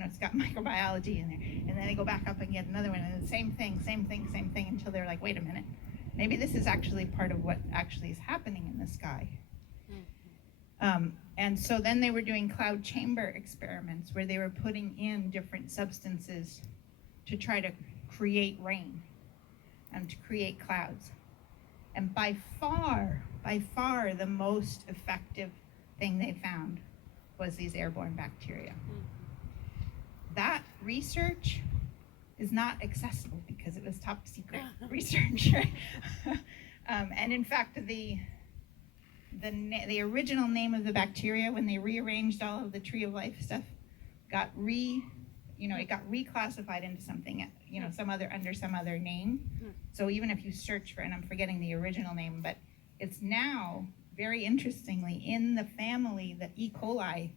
it's got microbiology in there." And then they go back up and get another one, and the same thing, until they're like, "Wait a minute, maybe this is actually part of what actually is happening in the sky." And so then they were doing cloud chamber experiments where they were putting in different substances to try to create rain and to create clouds. And by far, the most effective thing they found was these airborne bacteria. That research is not accessible because it was top secret research. And in fact, the original name of the bacteria, when they rearranged all of the Tree of Life stuff, got reclassified into something, under some other name. So even if you search for, and I'm forgetting the original name, but it's now very interestingly in the family, the E. coli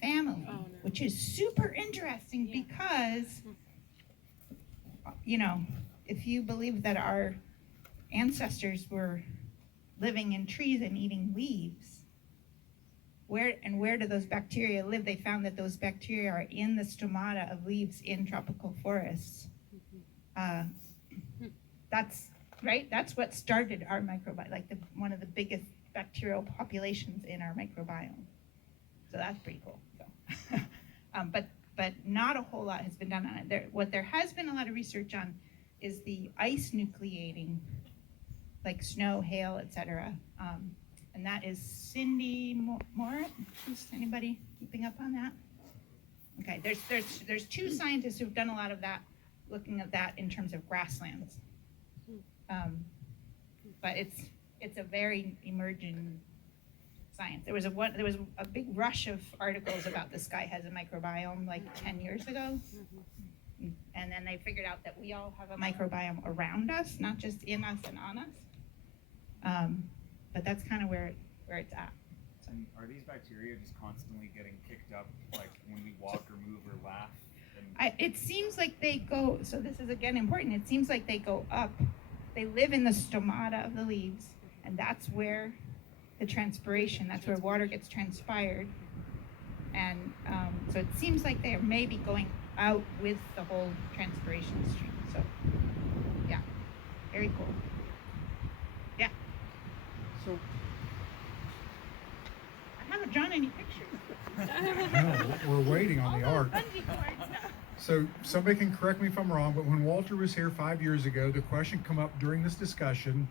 family, which is super interesting because, if you believe that our ancestors were living in trees and eating leaves, where do those bacteria live? They found that those bacteria are in the stomata of leaves in tropical forests. That's what started our microbiome, like one of the biggest bacterial populations in our microbiome. So that's pretty cool. So, but not a whole lot has been done on it. What there has been a lot of research on is the ice nucleating, like snow, hail, etc. And that is Cindy Moore. Is anybody keeping up on that? Okay, there's two scientists who've done a lot of that, looking at that in terms of grasslands. But it's a very emerging science. There was a big rush of articles about the sky has a microbiome like 10 years ago. And then they figured out that we all have a microbiome around us, not just in us and on us. But that's kind of where it's at. And are these bacteria just constantly getting kicked up, like when we walk or move or laugh? It seems like they go, so this is again important, it seems like they go up. They live in the stomata of the leaves, and that's where the transpiration, that's where water gets transpired. And so it seems like they're maybe going out with the whole transpiration stream. So, yeah, very cool. Yeah. So, I haven't drawn any pictures. no, we're waiting on the art. Bungee cords. So somebody can correct me if I'm wrong, but when Walter was here 5 years ago, the question come up during this discussion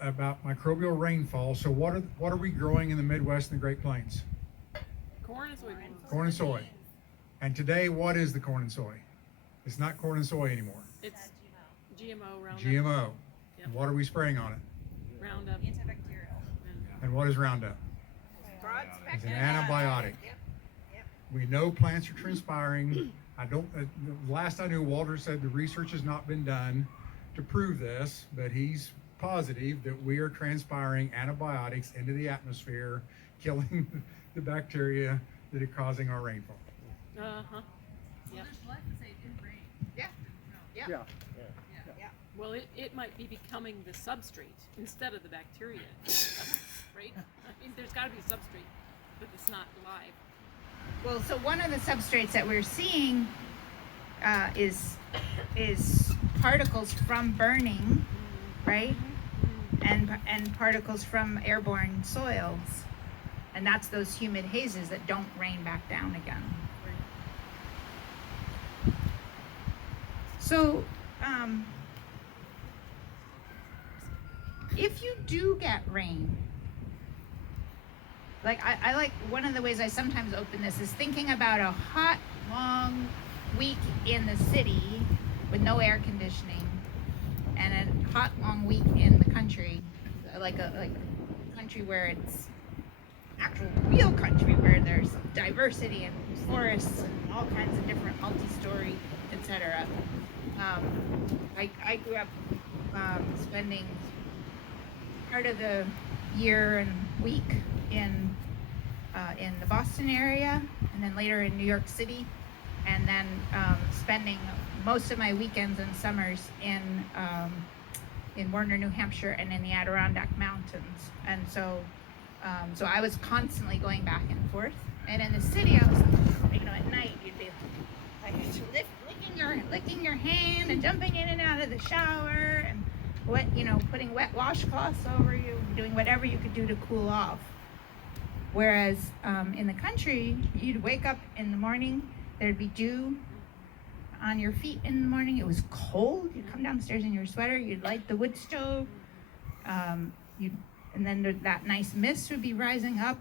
about microbial rainfall. So what are we growing in the Midwest and the Great Plains? Corn and soybeans. Corn and soy. And today, what is the corn and soy? It's not corn and soy anymore. It's GMO Roundup. GMO. Yep. And what are we spraying on it? Roundup. Antibacterial. And what is Roundup? Broad It's an spectrum. antibiotic. Yep. We know plants are transpiring. The last I knew, Walter said the research has not been done to prove this, but he's positive that we are transpiring antibiotics into the atmosphere, killing the bacteria that are causing our rainfall. Uh-huh. Yep. Yeah. Well, it might be becoming the substrate instead of the bacteria, right? I mean, there's got to be a substrate, but it's not live. Well, so one of the substrates that we're seeing is particles from burning, right? And particles from airborne soils, and that's those humid hazes that don't rain back down again. So, if you do get rain, like I like, one of the ways I sometimes open this is thinking about a hot, long week in the city with no air conditioning, and a hot, long week in the country, like a country where it's actual real country, where there's diversity and forests and all kinds of different multi-story, etc. I grew up spending part of the year and week in the Boston area, and then later in New York City, and then spending most of my weekends and summers in Warner, New Hampshire, and in the Adirondack Mountains. And so I was constantly going back and forth. And in the city, I was, at night, you'd be like licking your hand and jumping in and out of the shower and putting wet washcloths over you, doing whatever you could do to cool off. Whereas in the country, you'd wake up in the morning, there'd be dew on your feet in the morning. It was cold. You'd come downstairs in your sweater. You'd light the wood stove. And then that nice mist would be rising up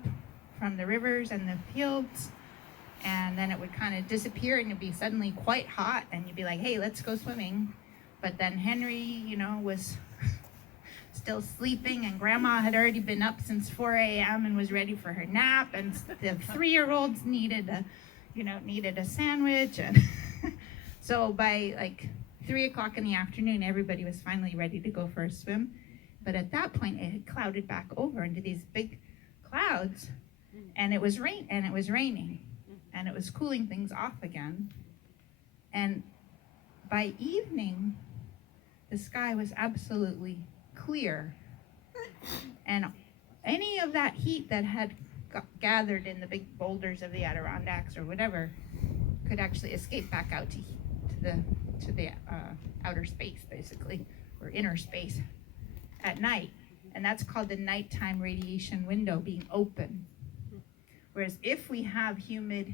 from the rivers and the fields. And then it would kind of disappear, and it'd be suddenly quite hot. And you'd be like, "Hey, let's go swimming." But then Henry, was still sleeping, and Grandma had already been up since 4 a.m. and was ready for her nap. And the 3-year-olds needed a sandwich, and so by like 3 o'clock in the afternoon, everybody was finally ready to go for a swim. But at that point, it had clouded back over into these big clouds, and it was raining, and it was cooling things off again. And by evening, the sky was absolutely clear, and any of that heat that had gathered in the big boulders of the Adirondacks or whatever could actually escape back out to the outer space, basically, or inner space at night. And that's called the nighttime radiation window being open. Whereas if we have humid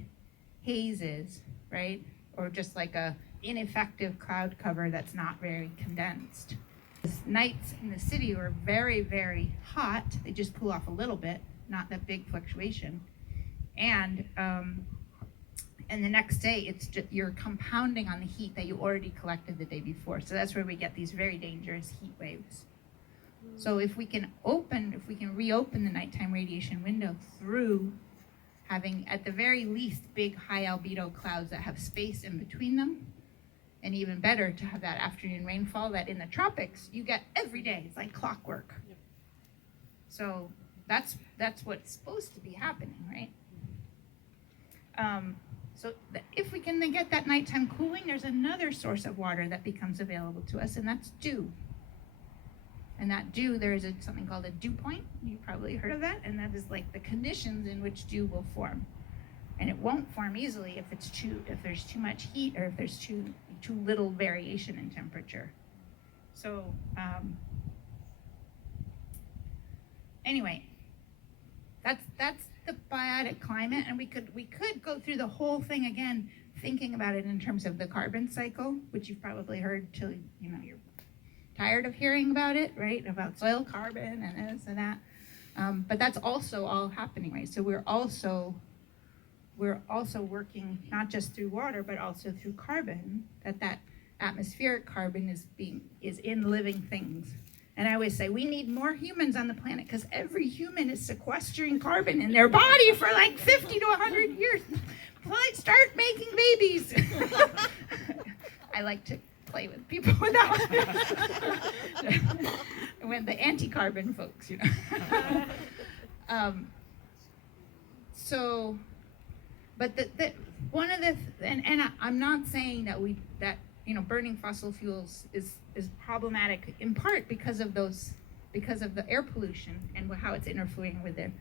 hazes, right, or just like a ineffective cloud cover that's not very condensed, nights in the city were very, very hot. They just cool off a little bit, not that big fluctuation. And the next day, it's just, you're compounding on the heat that you already collected the day before. So that's where we get these very dangerous heat waves. So if we can reopen the nighttime radiation window through having, at the very least, big high albedo clouds that have space in between them, and even better to have that afternoon rainfall that in the tropics you get every day. It's like clockwork. Yep. So that's what's supposed to be happening, right? If we can then get that nighttime cooling, there's another source of water that becomes available to us, and that's dew. And that dew, there is something called a dew point. You probably heard of that, and that is like the conditions in which dew will form. And it won't form easily if there's too much heat or if there's too little variation in temperature. So anyway, that's the biotic climate, and we could go through the whole thing again, thinking about it in terms of the carbon cycle, which you've probably heard till you're tired of hearing about it, right? About soil carbon and this and that. But that's also all happening, right? So we're also working not just through water, but also through carbon. That atmospheric carbon is in living things. And I always say we need more humans on the planet because every human is sequestering carbon in their body for like 50 to 100 years. Like, start making babies. I like to play with people without when the anti-carbon folks, But the one of the and I'm not saying that burning fossil fuels is problematic in part because of the air pollution and how it's interfering with the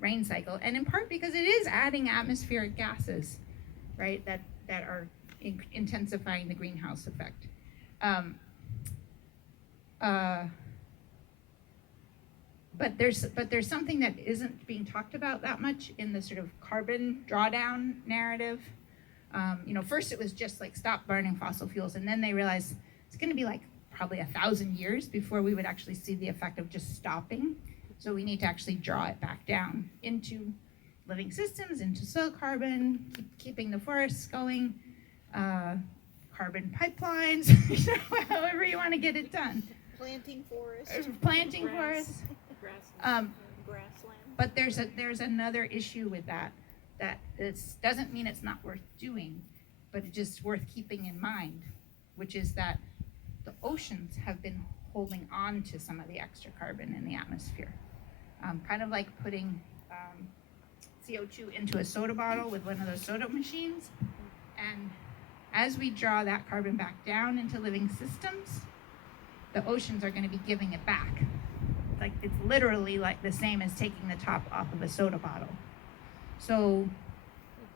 rain cycle, and in part because it is adding atmospheric gases, right, that are intensifying the greenhouse effect. But there's something that isn't being talked about that much in the sort of carbon drawdown narrative. First it was just like stop burning fossil fuels, and then they realized it's going to be like probably 1,000 years before we would actually see the effect of just stopping. So we need to actually draw it back down into living systems, into soil carbon, keeping the forests going, carbon pipelines, however you want to get it done. Planting forests. Planting Grass. forests. Grassland. Grassland. But there's another issue with that it doesn't mean it's not worth doing, but it's just worth keeping in mind, which is that the oceans have been holding on to some of the extra carbon in the atmosphere. Kind of like putting CO2 into a soda bottle with one of those soda machines. And as we draw that carbon back down into living systems, the oceans are going to be giving it back. Like, it's literally like the same as taking the top off of a soda bottle. So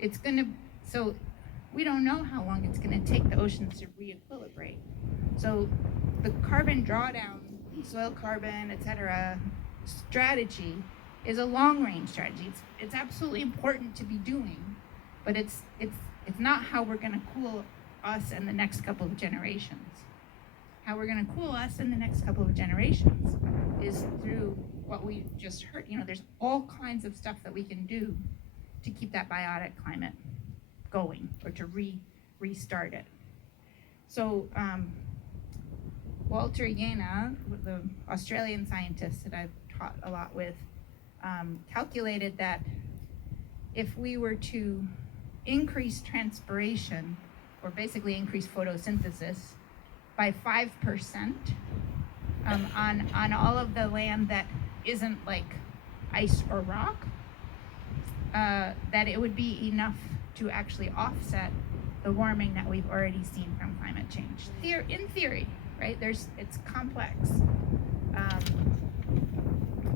we don't know how long it's going to take the oceans to re-equilibrate. So the carbon drawdown, soil carbon, etc. strategy is a long-range strategy. It's absolutely important to be doing, but it's not how we're going to cool us and the next couple of generations. How we're going to cool us in the next couple of generations is through what we just heard. There's all kinds of stuff that we can do to keep that biotic climate going or to restart it. So Walter Jena, the Australian scientist that I've taught a lot with, calculated that if we were to increase transpiration, or basically increase photosynthesis, by 5% on all of the land that isn't like ice or rock, that it would be enough to actually offset the warming that we've already seen from climate change. In theory, right? It's complex.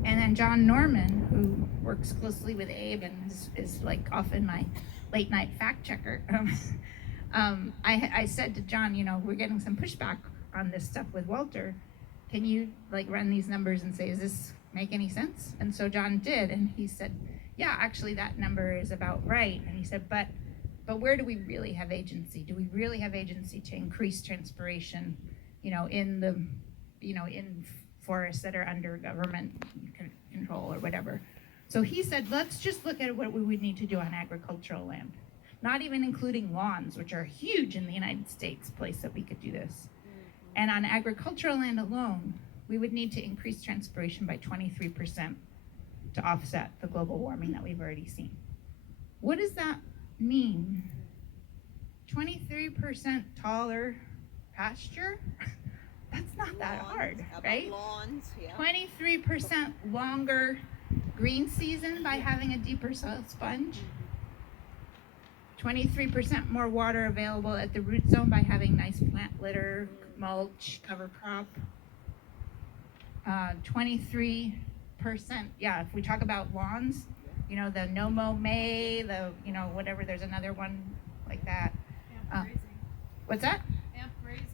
And then John Norman, who works closely with Abe and is like often my late night fact checker, I said to John, we're getting some pushback on this stuff with Walter. Can you run these numbers and say, does this make any sense? And so John did, and he said, yeah, actually that number is about right. And he said, but where do we really have agency? Do we really have agency to increase transpiration, in forests that are under government control or whatever? So he said, let's just look at what we would need to do on agricultural land, not even including lawns, which are huge in the United States, place that we could do this. And on agricultural land alone, we would need to increase transpiration by 23% to offset the global warming that we've already seen. What does that mean? 23% taller pasture? That's not that Lawns, hard, how about right? Lawns, yeah. 23% longer green season by having a deeper soil sponge. 23% more water available at the root zone by having nice plant litter, mulch, cover crop. 23%, yeah, if we talk about lawns, you know, the no mow May, the, you know, whatever, there's another one like that. What's that?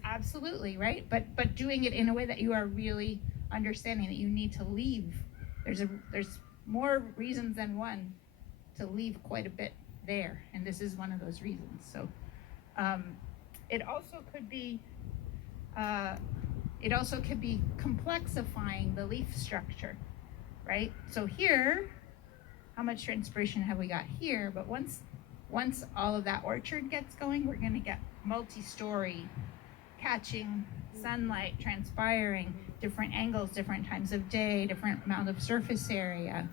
Absolutely, right? But doing it in a way that you are really understanding that you need to leave. There's more reasons than one to leave quite a bit there, and this is one of those reasons. So it also could be complexifying the leaf structure, right? So here, how much transpiration have we got here? But once all of that orchard gets going, we're going to get multi-story, catching sunlight, transpiring, different angles, different times of day, different amount of surface area,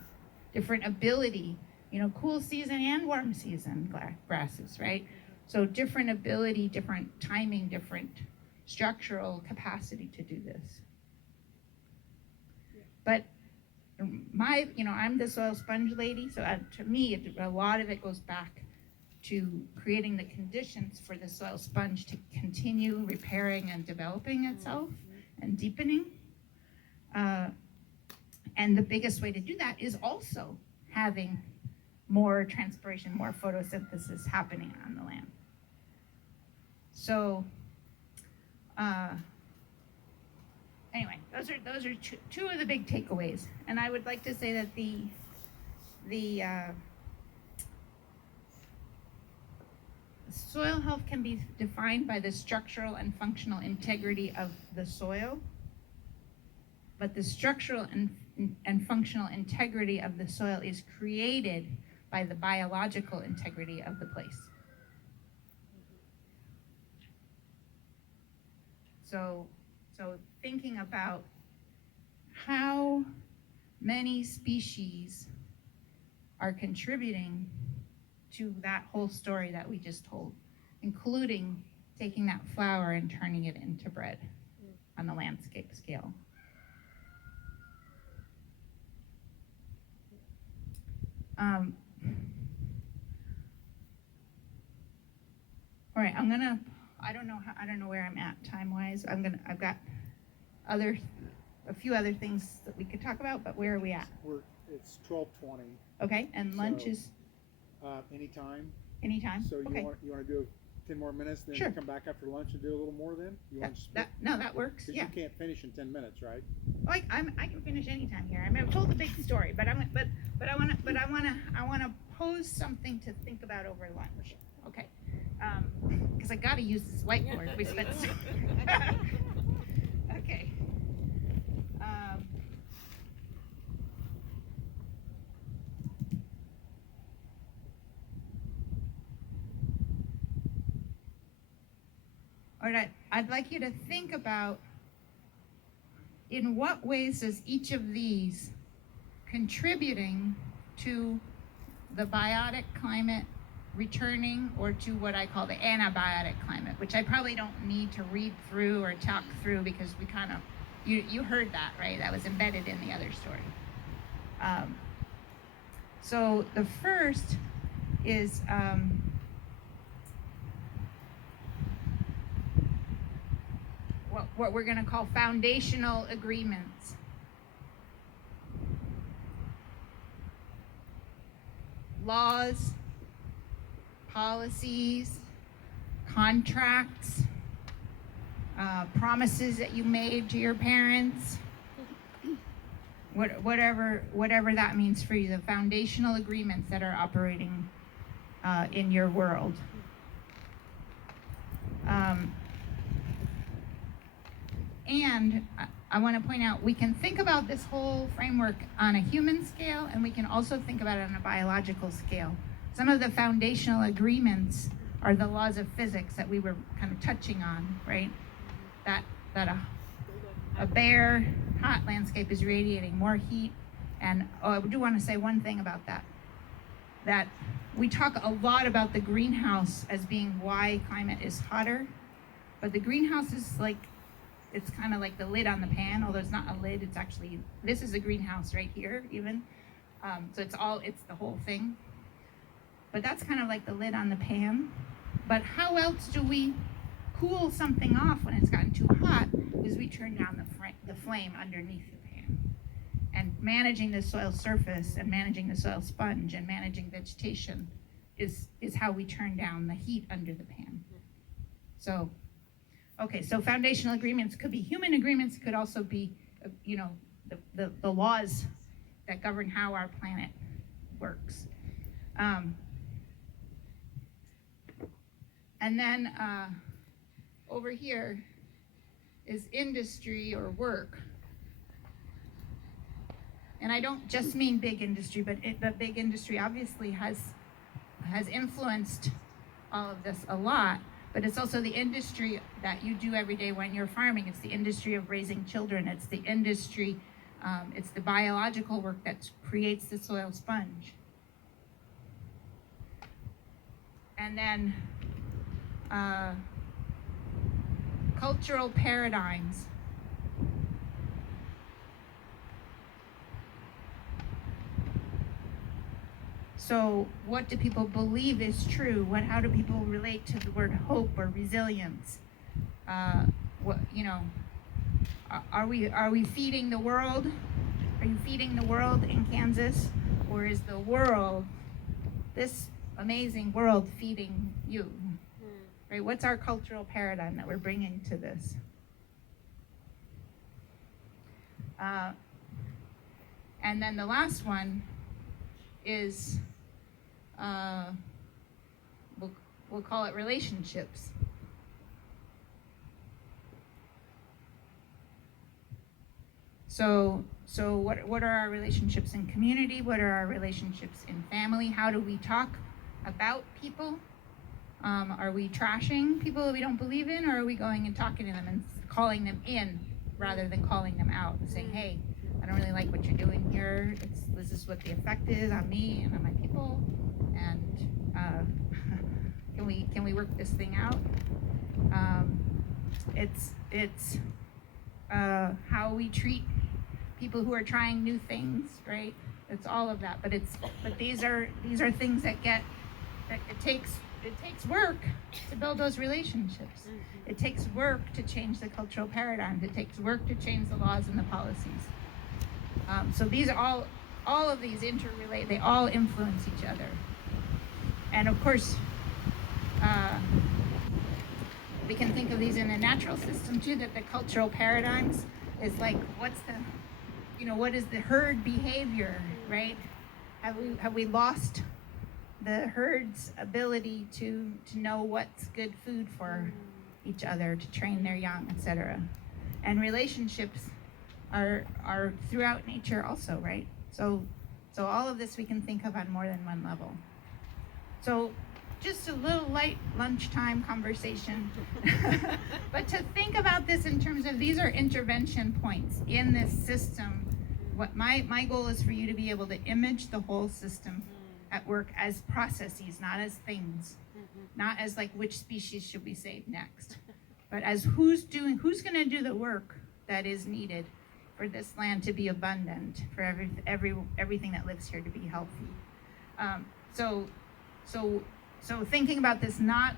different ability, you know, cool season and warm season grasses, right? So different ability, different timing, different structural capacity to do this. But I'm the soil sponge lady, so to me, a lot of it goes back to creating the conditions for the soil sponge to continue repairing and developing itself and deepening. And the biggest way to do that is also having more transpiration, more photosynthesis happening on the land. So, anyway, those are two of the big takeaways. And I would like to say that the soil health can be defined by the structural and functional integrity of the soil, but the structural and functional integrity of the soil is created by the biological integrity of the place. So thinking about how many species are contributing to that whole story that we just told, including taking that flower and turning it into bread on the landscape scale. All right, I don't know where I'm at time-wise. I've got a few other things that we could talk about, but where are we at? It's 12:20. Okay, and lunch So, is Anytime. anytime? So you Okay. want to do 10 more minutes, then Sure. come back after lunch and do a little more then? You want to split? That works, Because yeah. you can't finish in 10 minutes, right? I can finish anytime here. I mean, I've told the big story, but I wanna pose something to think about over lunch. Okay, because I gotta use this whiteboard. We spent. Okay. All right, I'd like you to think about in what ways is each of these contributing to the biotic climate returning, or to what I call the anabiotic climate, which I probably don't need to read through or talk through because we kind of, you heard that, right? That was embedded in the other story. So the first is what we're going to call foundational agreements. Laws, policies, contracts, promises that you made to your parents, whatever that means for you, the foundational agreements that are operating in your world. And I want to point out, we can think about this whole framework on a human scale, and we can also think about it on a biological scale. Some of the foundational agreements are the laws of physics that we were kind of touching on, right? That a bear hot landscape is radiating more heat. And I do want to say one thing about that. That we talk a lot about the greenhouse as being why climate is hotter, but the greenhouse is like, it's kind of like the lid on the pan, although it's not a lid, it's actually, this is a greenhouse right here even. So it's the whole thing. But that's kind of like the lid on the pan. But how else do we cool something off when it's gotten too hot? Is we turn down the flame underneath the pan. And managing the soil surface and managing the soil sponge and managing vegetation is how we turn down the heat under the pan. So, okay, so foundational agreements could be human agreements, could also be, the laws that govern how our planet works. And then over here is industry or work. And I don't just mean big industry, but big industry obviously has influenced all of this a lot, but it's also the industry that you do every day when you're farming. It's the industry of raising children. It's the industry, it's the biological work that creates the soil sponge. And then cultural paradigms. So what do people believe is true? How do people relate to the word hope or resilience? Are we feeding the world? Are you feeding the world in Kansas? Or is the world, this amazing world, feeding you? Right? What's our cultural paradigm that we're bringing to this? And then the last one is, we'll call it relationships. So what are our relationships in community? What are our relationships in family? How do we talk about people? Are we trashing people that we don't believe in, or are we going and talking to them and calling them in rather than calling them out and saying, hey, I don't really like what you're doing here. This is what the effect is on me and on my people, and can we work this thing out? It's how we treat people who are trying new things, right? It's all of that, but these are things that it takes work to build those relationships. It takes work to change the cultural paradigms. It takes work to change the laws and the policies. So these are all of these interrelate. They all influence each other. And of course, we can think of these in a natural system too, that the cultural paradigms is like, what is the herd behavior, right? Have we lost the herd's ability to know what's good food for each other, to train their young, etc. And relationships are throughout nature also, right? So all of this we can think of on more than one level. So just a little light lunchtime conversation. But to think about this in terms of these are intervention points in this system. What my goal is for you to be able to image the whole system at work as processes, not as things, not as like which species should we save next, but as who's going to do the work that is needed for this land to be abundant, for everything that lives here to be healthy. So thinking about this not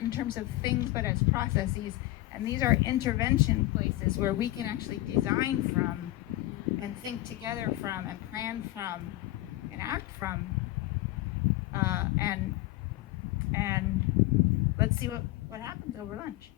in terms of things, but as processes, and these are intervention places where we can actually design from, and think together from, and plan from, and act from. And let's see what happens over lunch.